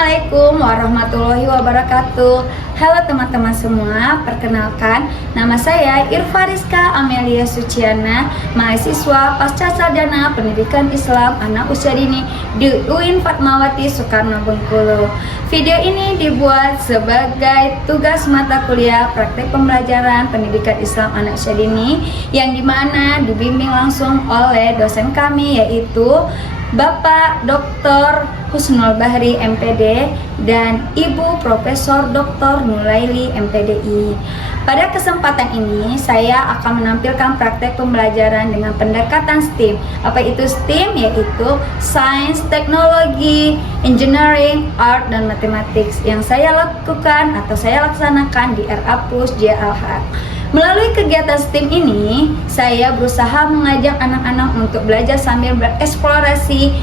Assalamualaikum warahmatullahi wabarakatuh. Halo teman-teman semua, perkenalkan nama saya Irfa Rizka Amelia Suciana, mahasiswa Pasca Sarjana Pendidikan Islam Anak Usia Dini di UIN Fatmawati Soekarno Bengkulu. Video ini dibuat sebagai tugas mata kuliah praktek pembelajaran Pendidikan Islam Anak Usia Dini yang dimana dibimbing langsung oleh dosen kami yaitu Bapak Dr. Husnul Bahri MPD dan Ibu Profesor Dr. Nulaili MPDI. Pada kesempatan ini saya akan menampilkan praktek pembelajaran dengan pendekatan STEAM. Apa itu STEAM? Yaitu Science, Teknologi, Engineering, Art, dan Mathematics yang saya lakukan atau saya laksanakan di RA+ JLH. Melalui kegiatan STEAM ini, saya berusaha mengajak anak-anak untuk belajar sambil bereksplorasi,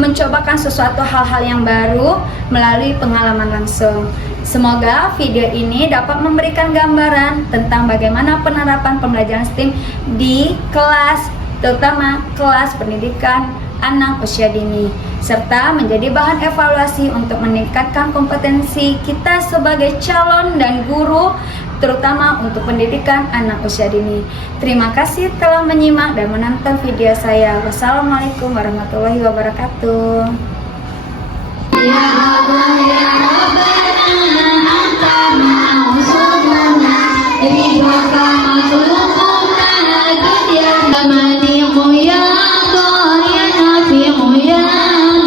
mencobakan sesuatu hal-hal yang baru melalui pengalaman langsung. Semoga video ini dapat memberikan gambaran tentang bagaimana penerapan pembelajaran STEAM di kelas, terutama kelas pendidikan anak usia dini, serta menjadi bahan evaluasi untuk meningkatkan kompetensi kita sebagai calon dan guru, terutama untuk pendidikan anak usia dini. Terima kasih telah menyimak dan menonton video saya. Wassalamualaikum warahmatullahi wabarakatuh. Ya Allah ya Rabbana anta ma'usubuna ridwaka matlubuna dunya zamanimu ya Allah ya nafi'u ya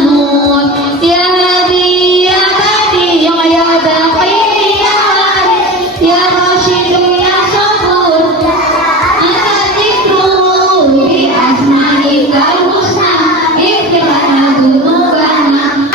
nur ya hadi ya hadi ya baqi ya Rashidu ya Sabur anta dzikru bi asma'ikal husna ikhfirna dzunubana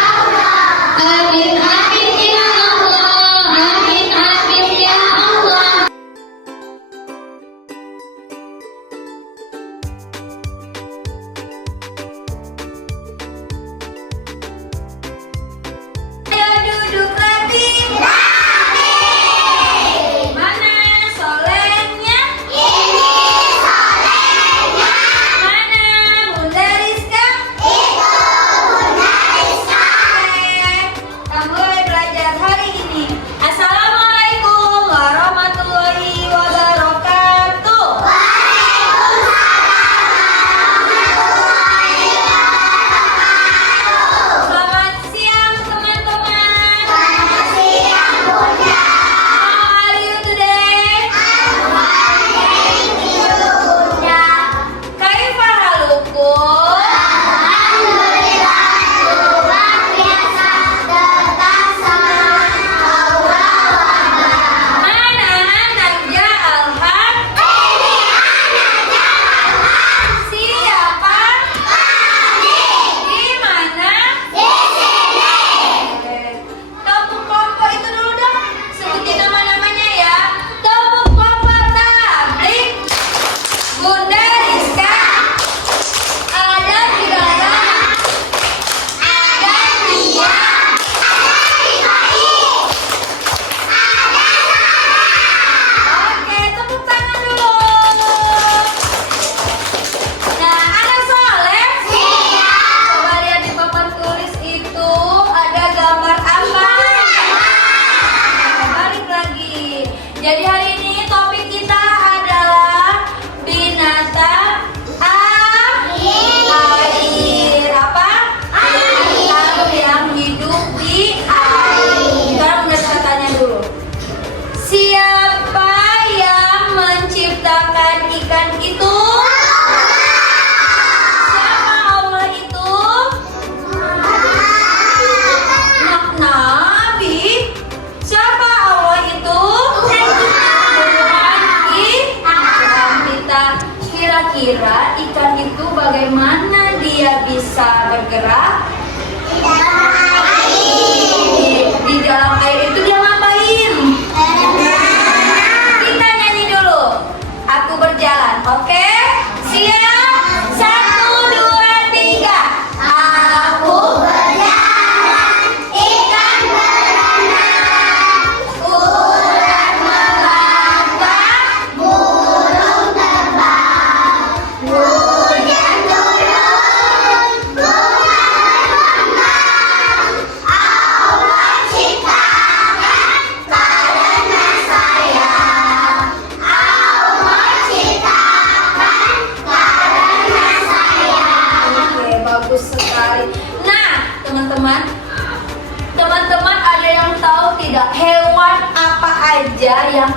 tahu tidak hewan apa aja yang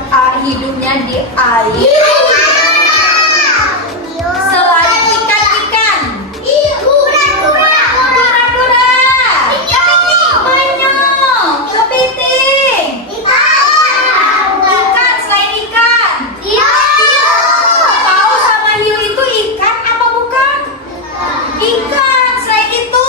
hidupnya di air selain ikan-ikan? Kura-kura, penyu, kepiting. Ikan selain ikan. Tahu sama hiu itu ikan apa bukan? Ikan selain itu.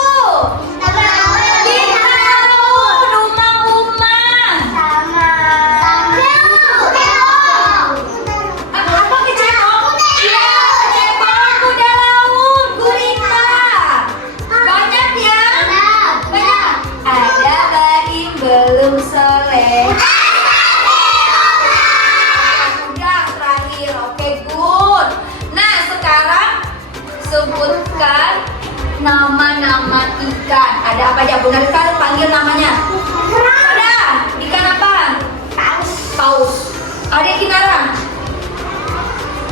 Sebutkan nama-nama ikan. Ada apa aja? Bunda Rizka panggil namanya. Ada. Ikan apa? Paus. Ada Kinara.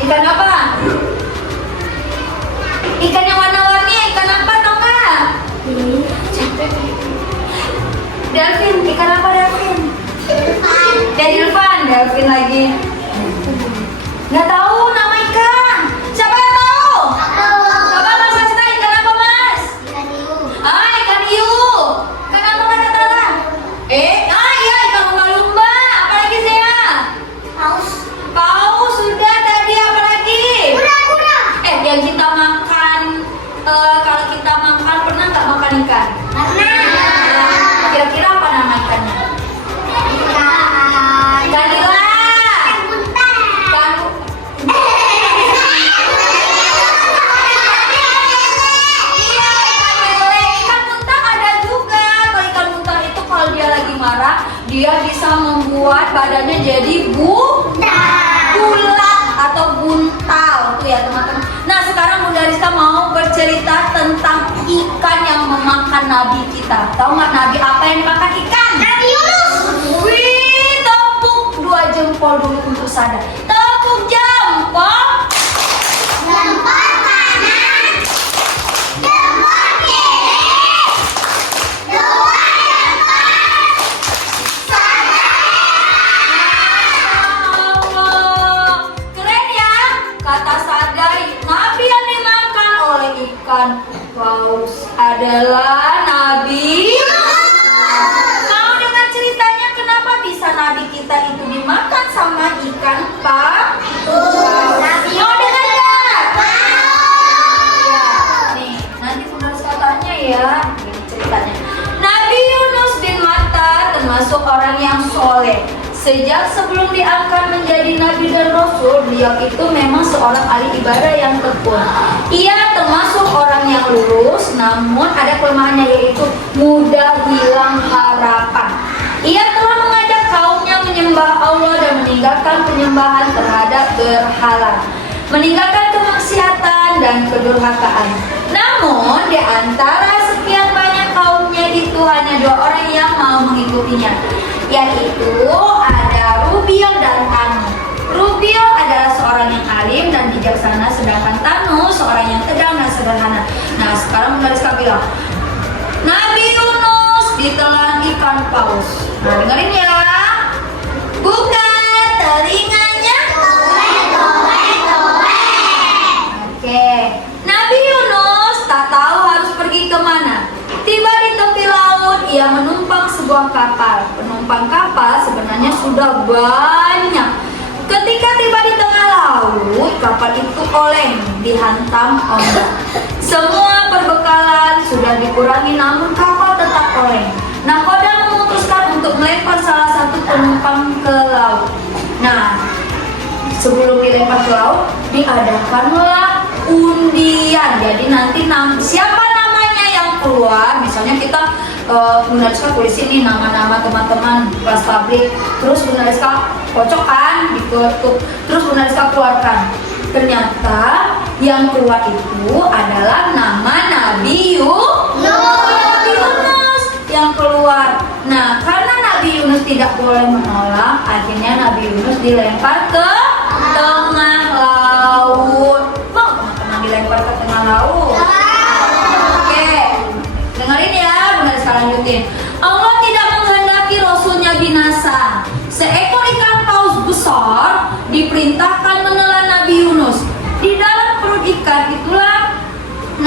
Ikan apa? Ikan yang warna-warni. Ikan apa? Tahu nggak? Delfin. Ikan apa delfin? Delfin. Delfin lagi. Nggak tahu nama ikan. Siapa yang tahu? Coba Mas Asta, ikan apa Mas? Ikan hiu. Ikan apa Mas Tara? Iya ikan lumba-lumba. Apa lagi Zia? Paus sudah tadi, apa lagi? Kura-kura. Yang kita makan, kalau kita makan pernah nggak makan ikan? Pernah. Kira-kira apa nama ikannya? Ikan nila. Dia bisa membuat badannya jadi bulat atau buntal tuh ya teman-teman. Nah sekarang Bunda Rizka mau bercerita tentang ikan yang memakan Nabi kita. Tahu nggak Nabi apa yang dimakan ikan? Nabi Yunus. Wih, tepuk 2 jempol dulu untuk sadar. Tepuk jempol. Jempol kanan. Jempol kiri. Ikan paus adalah Nabi. Mau dengar ceritanya kenapa bisa Nabi kita itu dimakan sama ikan paus? Mau dengar nggak? Ya, nih nanti Bunda Rizka tanya ya. Ini ceritanya. Nabi Yunus bin Matta termasuk orang yang soleh. Sejak sebelum diangkat menjadi nabi dan rasul, beliau itu memang seorang ahli ibadah yang tekun. Ia termasuk orang yang lurus, namun ada kelemahannya yaitu mudah hilang harapan. Ia telah mengajak kaumnya menyembah Allah dan meninggalkan penyembahan terhadap berhala, meninggalkan kemaksiatan dan kedurhakaan. Namun di antara sekian banyak kaumnya itu hanya 2 orang yang mau mengikutinya, yaitu ada Rubiel dan Tanu. Rubiel adalah seorang yang alim dan bijaksana, sedangkan Tanu seorang yang tegang dan sederhana. Nah sekarang Bunda Rizka bilang, Nabi Yunus ditelan ikan paus. Nah dengerin ya, buka telinganya. Oke, Nabi Yunus tak tahu harus pergi kemana. Tiba di tepi laut, ia menumpang sebuah kapal. Penumpang kapal sebenarnya sudah banyak. Ketika tiba di tengah laut, kapal itu oleng, dihantam ombak. Semua perbekalan sudah dikurangi, namun kapal tetap oleng. Nakoda memutuskan untuk melempar salah satu penumpang ke laut. Nah, sebelum dilempar ke laut, diadakanlah undian. Jadi nanti siapa namanya yang keluar, misalnya kita Bunda Rizka tulis ini nama-nama teman-teman kelas tablik, terus Bunda Rizka kocok kan, diketuk, terus Bunda Rizka keluarkan. Ternyata yang keluar itu adalah nama Nabi Yunus yang keluar. Nah, karena Nabi Yunus tidak boleh menolak, akhirnya Nabi Yunus dilempar ke tengah laut. Mau teman-teman dilempar ke tengah laut? Oke, dengerin ya, Bunda Rizka lanjutin. Allah tidak menghendaki Rasulnya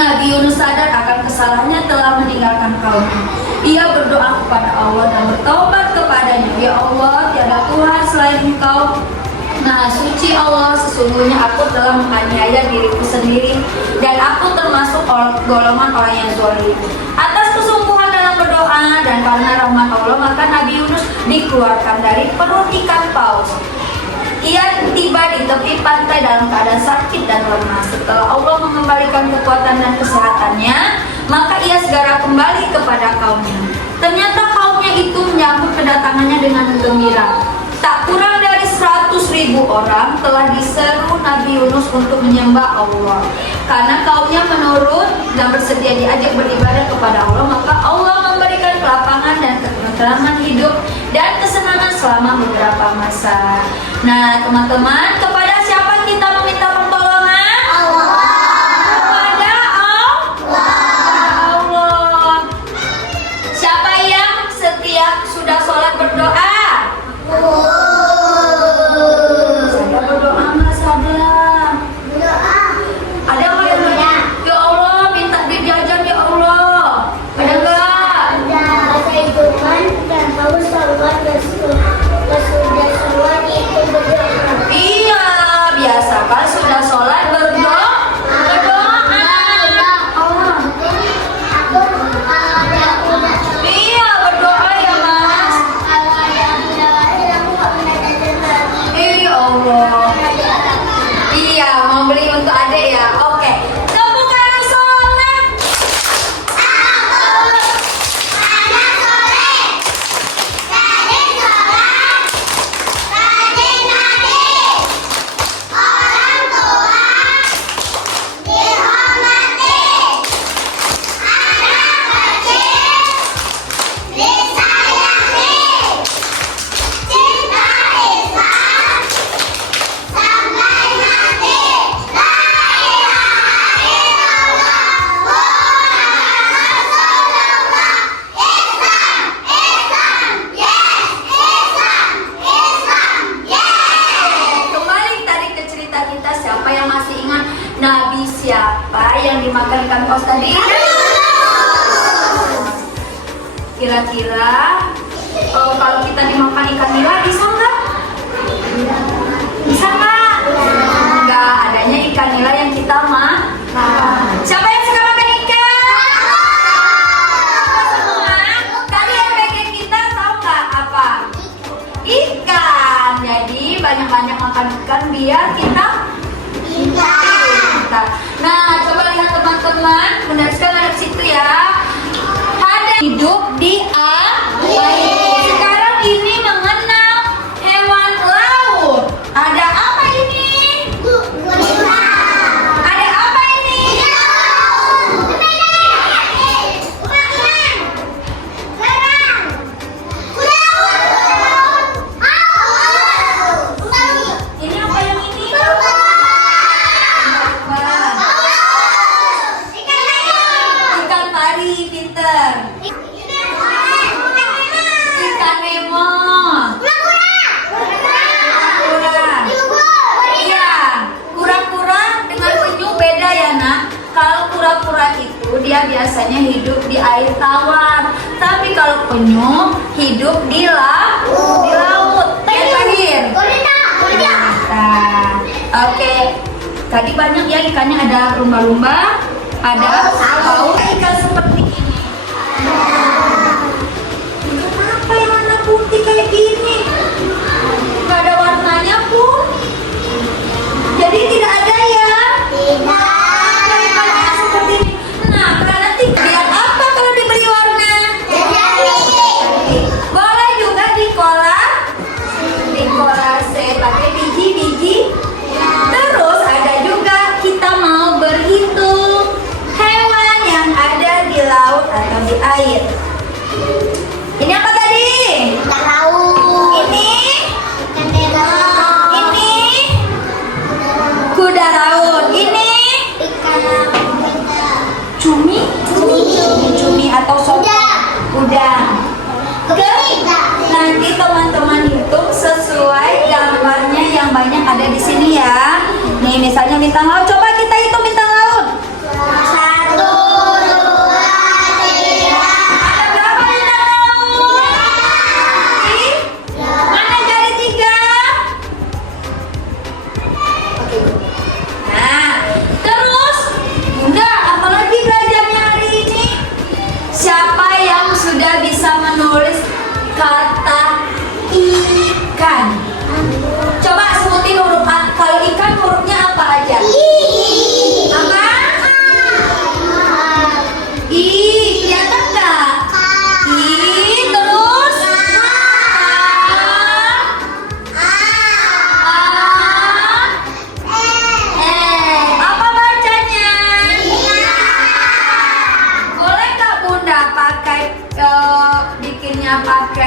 Nabi Yunus sadar akan kesalahannya telah meninggalkan kaumnya. Ia berdoa kepada Allah dan bertaubat kepadanya. Ya Allah, tiada Tuhan selain Engkau. Maha suci Allah, sesungguhnya aku telah menganiaya diriku sendiri dan aku termasuk golongan orang yang zalim. Atas kesungguhan dalam berdoa dan karena rahmat Allah, maka Nabi Yunus dikeluarkan dari perut ikan paus. Ia tiba di tepi pantai dalam keadaan sakit dan lemah. Setelah Allah mengembalikan kekuatan dan kesehatannya, maka ia segera kembali kepada kaumnya. Ternyata kaumnya itu menyambut kedatangannya dengan gembira. Tak kurang dari 100.000 orang telah diseru Nabi Yunus untuk menyembah Allah. Karena kaumnya menurut dan bersedia diajak beribadah kepada Allah, maka Allah memberikan kelapangan dan ketentraman hidup dan kesenangan selama beberapa masa. Nah, teman-teman, kepada siapa kita meminta pertolongan? Allah. Kepada Allah. Siapa yang setiap sudah sholat berdoa? Saya berdoa, Mas Adam. Ada nggak yang berdoa? Ya Allah, minta duit jajan ya Allah. Ada nggak? Ada itu kan dan tahu sholat sudah sholat itu berdoa. Iya, biasa kan sudah sholat berdoa. Iya, berdoa ya Mas. Iya Allah. Iya, mau beli untuk adik ya. Oke. Tepuk tangan sholat. Kembali tadi ke cerita kita, siapa yang masih ingat Nabi siapa yang dimakan ikan paus tadi? Kira-kira kalau kita dimakan ikan nila bisa nggak? Bisa nggak? Nggak, adanya ikan nila yang kita makan. Siapa yang suka makan ikan? Semua. Tadi yang bagian kita tahu nggak apa? Ikan. Jadi banyak-banyak makan ikan biar kita. Nah, coba lihat teman-teman, menuliskan ada di situ ya. Ada hidup di air. Sekarang ini mengenal hewan laut. Ada apa ini? Ada apa ini? Ini apa yang ini? Ikan pari, pinter. Ikan Nemo. Kura-kura. Iya, kura-kura dengan penyu beda ya nak. Kalau kura-kura itu dia biasanya hidup di air tawar, tapi kalau penyu hidup di laut. Di laut. Yang terakhir. Nah, oke. Tadi banyak ya ikannya, ada lumba-lumba, ada paus, ikan seperti ini. Kenapa yang warna putih kayak gini? Nggak ada warnanya pun. Jadi tidak ada ya. Ikannya seperti ini. Nah, nanti lihat apa kalau diberi warna? Boleh juga dikolase pakai biji-biji. Terus ada juga kita mau berhitung hewan yang ada di laut atau di air. Ini apa tadi? Ini kuda laut. Ini cumi atau udang. Nanti teman-teman hitung sesuai gambarnya yang banyak ada di sini ya. Nih misalnya bintang laut, coba kita hitung bintang laut. 1,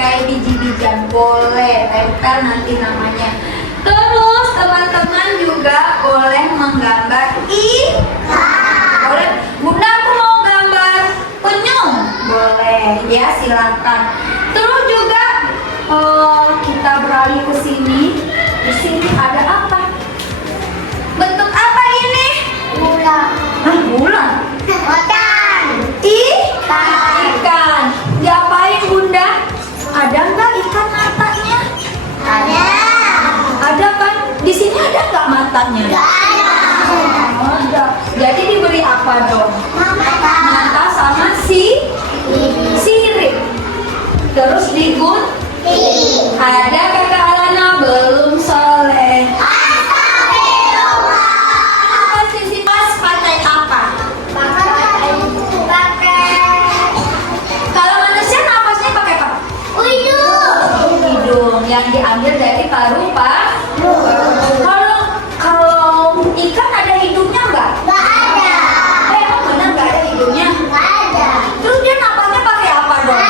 pakai biji-bijian, boleh tempel nanti namanya. Terus teman-teman juga boleh menggambar boleh. Bunda, aku mau gambar penyu, boleh ya, silakan. Terus juga kita beralih ke sini. Di sini ada apa? Bentuk apa ini? Bola. Hah, bola? Ikan. Ikan. Diapain Bunda? Ada nggak ikan matanya? Ada. Ada kan? Di sini ada nggak matanya? Nggak ada. Ada. Jadi diberi apa dong? Mata. Mata sama sirip. Terus digunting. Ada kakak Alana belum soleh. Apa sisi mas pakai apa? Kalau manusia napasnya pakai apa? Hidung yang diambil dari paru-paru. Kalau ikan ada hidungnya nggak? Emang benar nggak ada hidungnya? Terus dia napasnya pakai apa dong?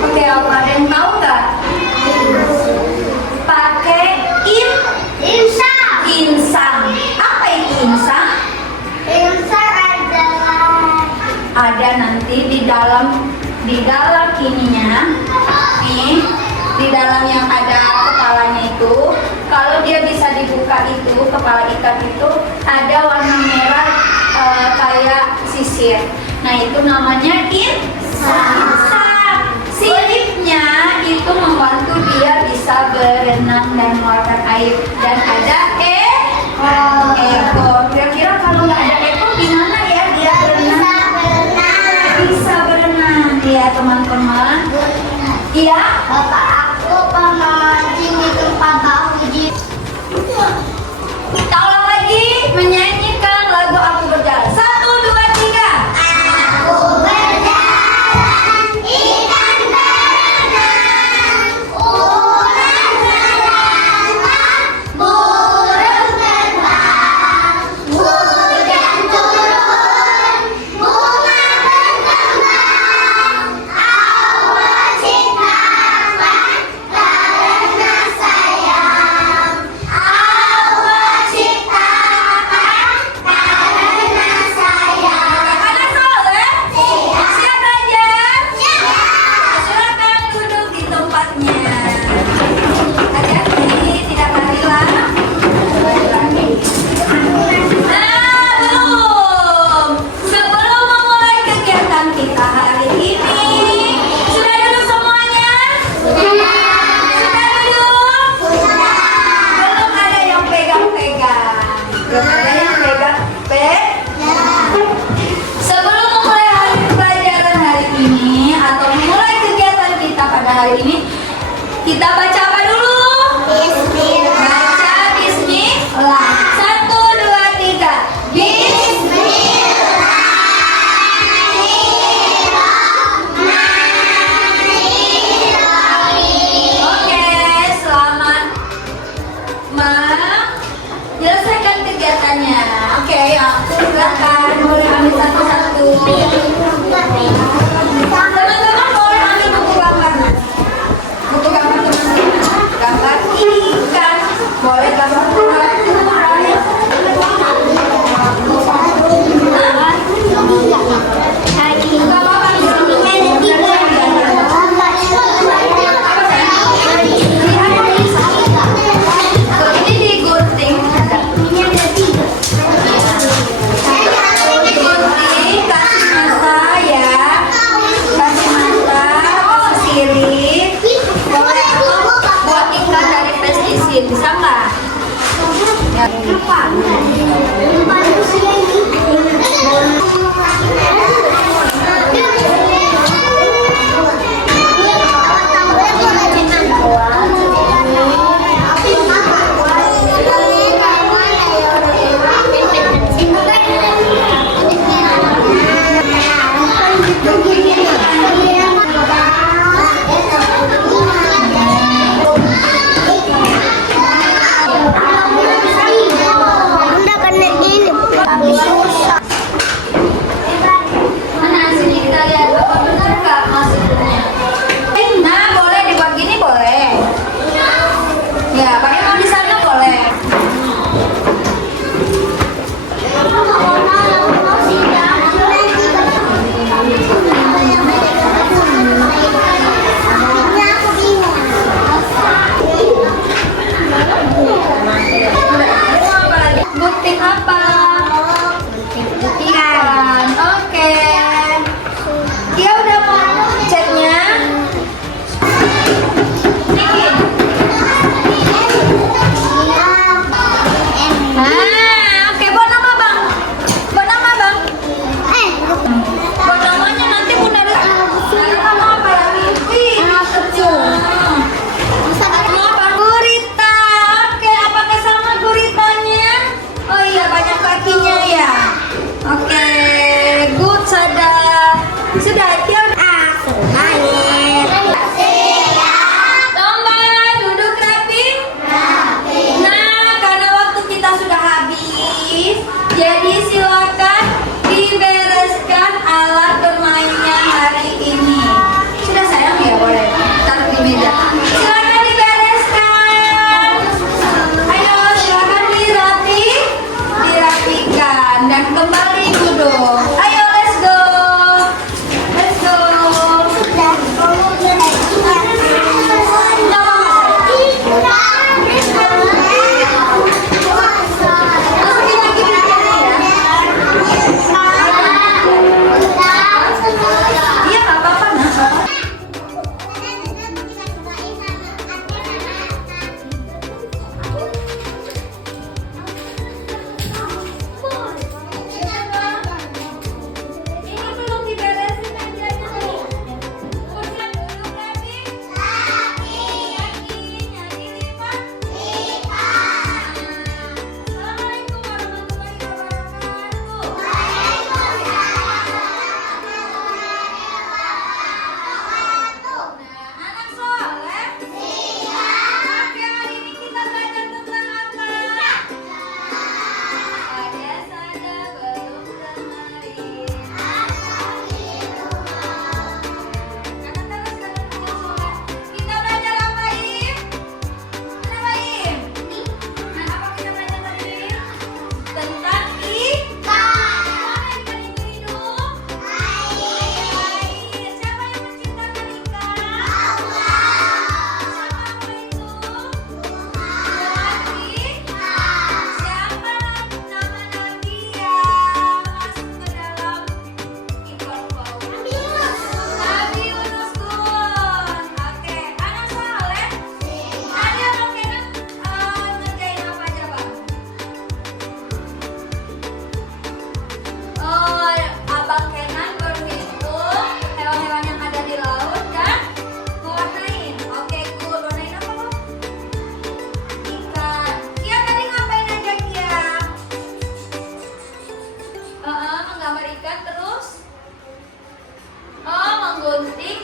Pakai apa? Ada yang tahu nggak? Pakai insang. Apa itu insang? Ada nanti di dalam ininya, nih, di dalam yang ada kepalanya itu. Kalau dia bisa dibuka itu, kepala ikan itu ada warna merah kayak sisir. Nah itu namanya insang. Siripnya itu membantu dia bisa berenang dan mengeluarkan air. Dan ada ekor. Kira-kira kalau nggak ada ekor gimana ya dia berenang? Bisa berenang ya teman-teman. Iya. Bapak aku pemancing di tempat tahu di. Tolong lagi menyanyikan lagu Aku Berjalan. 1, 2, 3. Aku berjalan, ikan berenang, ular menyerang, burung terbang, hujan turun, bunga berkembang, Allah ciptakan karena sayang, Allah ciptakan karena sayang. Anak soleh, siap belajar? Silakan duduk di tempatnya. Hati-hati, tidak lari-lari. Nah, belum. Sebelum memulai kegiatan kita hari ini, sudah duduk semuanya? Sudah duduk? Belum ada yang pegang-pegang. Belum ada yang pegang-pegang. Sebelum memulai hari pelajaran hari ini atau memulai kegiatan kita pada hari ini, kita baca apa dulu? Baca bismillah. 1, 2, 3. Oke, selamat menyelesaikan kegiatannya. Oke, ya, silakan boleh ambil satu-satu. Teman-teman boleh ambil buku gambar. Buku gambar teman-teman. Gambar ikan, boleh gambar ular. Nggak apa-apa, di sini ini digunting. Gunting, kasih mata ya. Kasih mata, kasih sirip. Boleh buat ikan dari pestisid, bisa nggak? Ya, apa? Bunda kena ini. Mana sini kita lihat apa benar Sudah, Kia. Semuanya. Lomba duduk rapi. Nah, karena waktu kita sudah habis, jadi silakan dibereskan alat bermainnya hari ini. Sudah sayang ya, boleh taruh di meja. Silakan dibereskan. Ayo, silakan dirapikan dan kembali duduk. Ayo, let's go. Let's go. Sudah. Masukin lagi di meja ya. Iya, nggak apa-apa, nggak apa-apa. Ini belum diberesin mejanya nih. Kursinya duduk rapi. Kakinya dilipat. Assalamualaikum warahmatullahi wabarakatuh. Nah, anak soleh. Oke, hari ini kita belajar tentang apa? Ada sada belum kemarin. Kanan terus, kanan terus, soleh. Kita belajar apa, Im? Kenapa, Im? Nah, apa kita belajar tadi, Im? Tentang ikan. Ikan itu hidup. Air. Siapa yang menciptakan ikan? Siapa itu? Siapa nama nabi yang masuk ke dalam ikan paus? Nabi Yunus Kun. Oke, anak soleh. Tadi Abang Kenan ngerjain apa aja, Bang? Oh, Abang Kenan berhitung hewan-hewan yang ada di laut dan mewarnain. Oke, cool. Warnain apa, Bang? Ikan. Kia tadi ngapain aja, Kia? Menggambar ikan terus? Oh, menggunting